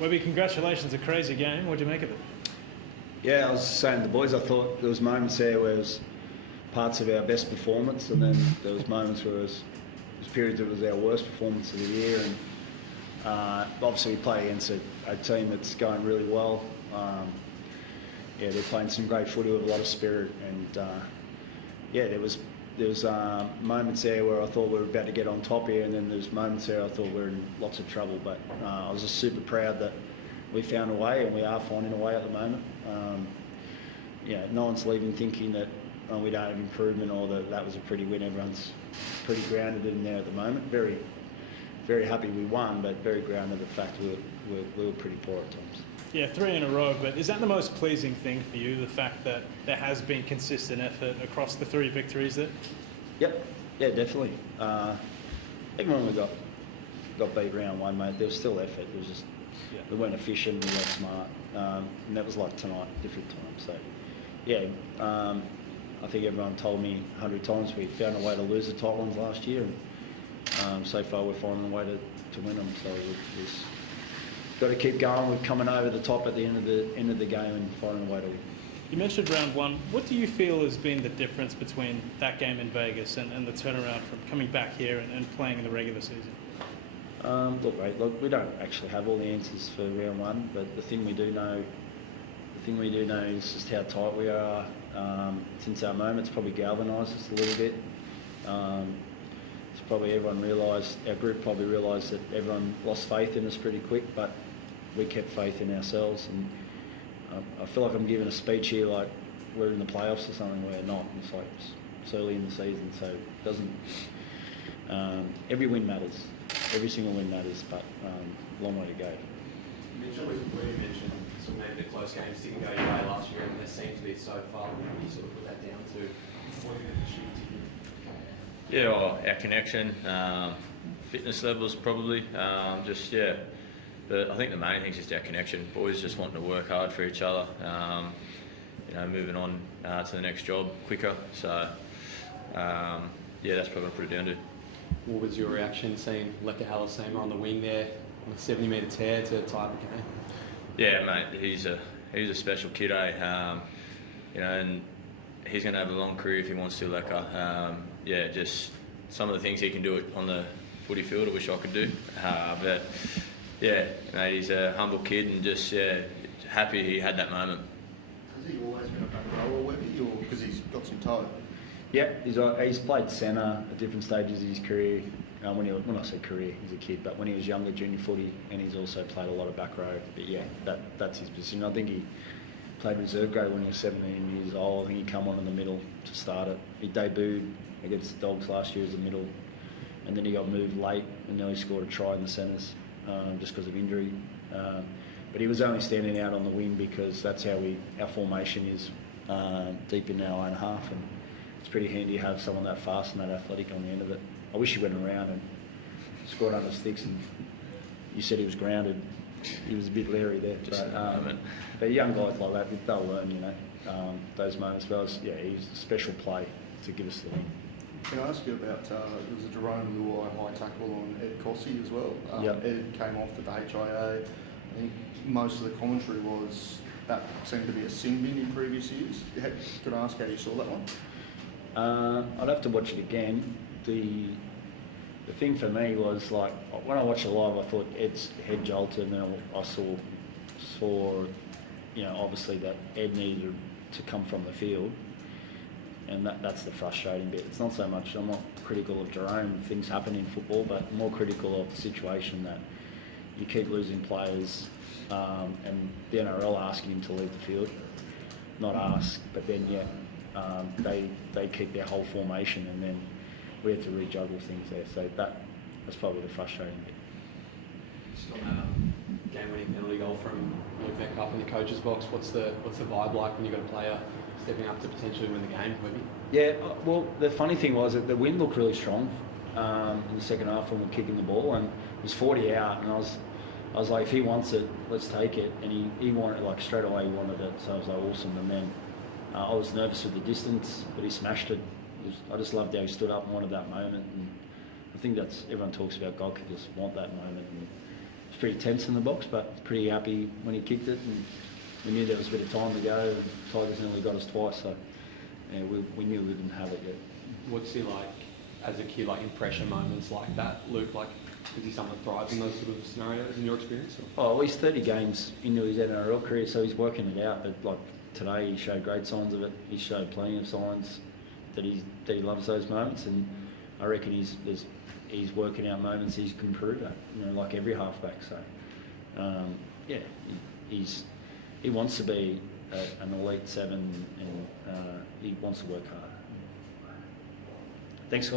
Webby, congratulations, a crazy game. What do you make of it? Yeah, I was saying to the boys, I thought there was moments there where it was parts of our best performance, and then there was moments where it was periods where it was our worst performance of the year. And obviously we play against a team that's going really well. They're playing some great footy with a lot of spirit, and there was moments there where I thought we were about to get on top here, and then there's moments there I thought we were in lots of trouble. But I was just super proud that we found a way, and we are finding a way at the moment. No one's leaving thinking that we don't have improvement or that was a pretty win. Everyone's pretty grounded in there at the moment. Very, very happy we won, but very grounded in the fact we were pretty poor at times. Yeah, 3 in a row, but is that the most pleasing thing for you, the fact that there has been consistent effort across the 3 victories there? Yep, yeah, definitely. Even when we got beat round 1, mate, there was still effort. It was just we weren't efficient, we weren't smart, and that was like tonight, different time. So, I think everyone told me 100 times we found a way to lose the tight ones last year, and so far we're finding a way to win them. So we've got to keep going. We're coming over the top at the end of the game and finding a way to win. You mentioned round 1. What do you feel has been the difference between that game in Vegas and the turnaround from coming back here and playing in the regular season? Look, we don't actually have all the answers for round 1, but the thing we do know is just how tight we are. Since our moment's probably galvanised us a little bit. It's probably our group probably realised that everyone lost faith in us pretty quick, but we kept faith in ourselves. And I feel like I'm giving a speech here like we're in the playoffs or something. We're not. It's like it's early in the season, so it doesn't. Every win matters. Every single win matters, but long way to go. Mitchell, you mentioned sort of maybe the close games didn't go your way last year, and there seems to be so far. What do you sort of put that down to? What are you going to achieve? Our connection, fitness levels probably. But I think the main thing is just our connection. Boys just wanting to work hard for each other. Moving on to the next job quicker. So that's probably what I put it down to. What was your reaction seeing Lecter Halasema on the wing there on a 70-metre tear to tie up the game? Yeah, mate, he's a special kid, and he's going to have a long career if he wants to, Lecter. Just some of the things he can do on the footy field I wish I could do. Mate, he's a humble kid and just happy he had that moment. Has he always been a back rower, Webby, or because he's got some toe? Yeah, he's played centre at different stages of his career. When I say career, he's a kid, but when he was younger, junior footy, and he's also played a lot of back row. But that's his position. I think he played reserve grade when he was 17 years old. I think he come on in the middle to start it. He debuted against the Dogs last year as a middle, and then he got moved late and nearly scored a try in the centres just because of injury. But he was only standing out on the wing because that's how our formation is deep in our own half, and it's pretty handy to have someone that fast and that athletic on the end of it. I wish he went around and scored under sticks, and you said he was grounded. He was a bit leery there. But young guys like that, they'll learn, those moments. But he's a special play to give us the win. Can I ask you about, there was a Jerome Luai high tackle on Ed Cossey as well. Ed came off with the HIA. I think most of the commentary was that seemed to be a sin bin in previous years. Could I ask how you saw that one? I'd have to watch it again. The thing for me was, like, when I watched it live, I thought Ed's head jolted, and then I saw obviously that Ed needed to come from the field, and that's the frustrating bit. It's not so much, I'm not critical of Jerome, things happen in football, but more critical of the situation that you keep losing players, and the NRL asking him to leave the field. Not ask, but then they keep their whole formation, and then we had to rejuggle things there. So that's probably the frustrating bit. Just on that game-winning penalty goal from Luke Metcalf in the coach's box, what's the vibe like when you've got a player stepping up to potentially win the game, Webby? Yeah, well, the funny thing was that the wind looked really strong in the second half when we were kicking the ball, and it was 40 out, and I was like, if he wants it, let's take it. And he wanted it, like, straight away he wanted it, so I was like, awesome. And then I was nervous with the distance, but he smashed it. I just loved how he stood up and wanted that moment. And I think that's, everyone talks about God could just want that moment. And pretty tense in the box, but pretty happy when he kicked it, and we knew there was a bit of time to go, and Tigers nearly got us twice, so yeah, we knew we didn't have it yet. What's he like as a kid, like in pressure moments like that, Luke? Like, is he someone that thrives in those sort of scenarios in your experience? Or? Oh, well, he's 30 games into his NRL career, so he's working it out. But like today, he showed great signs of it. He showed plenty of signs that he loves those moments, and I reckon he's working out moments he can improve at. You know, like every halfback. So yeah, he wants to be an elite 7, and he wants to work hard. Thanks, guys.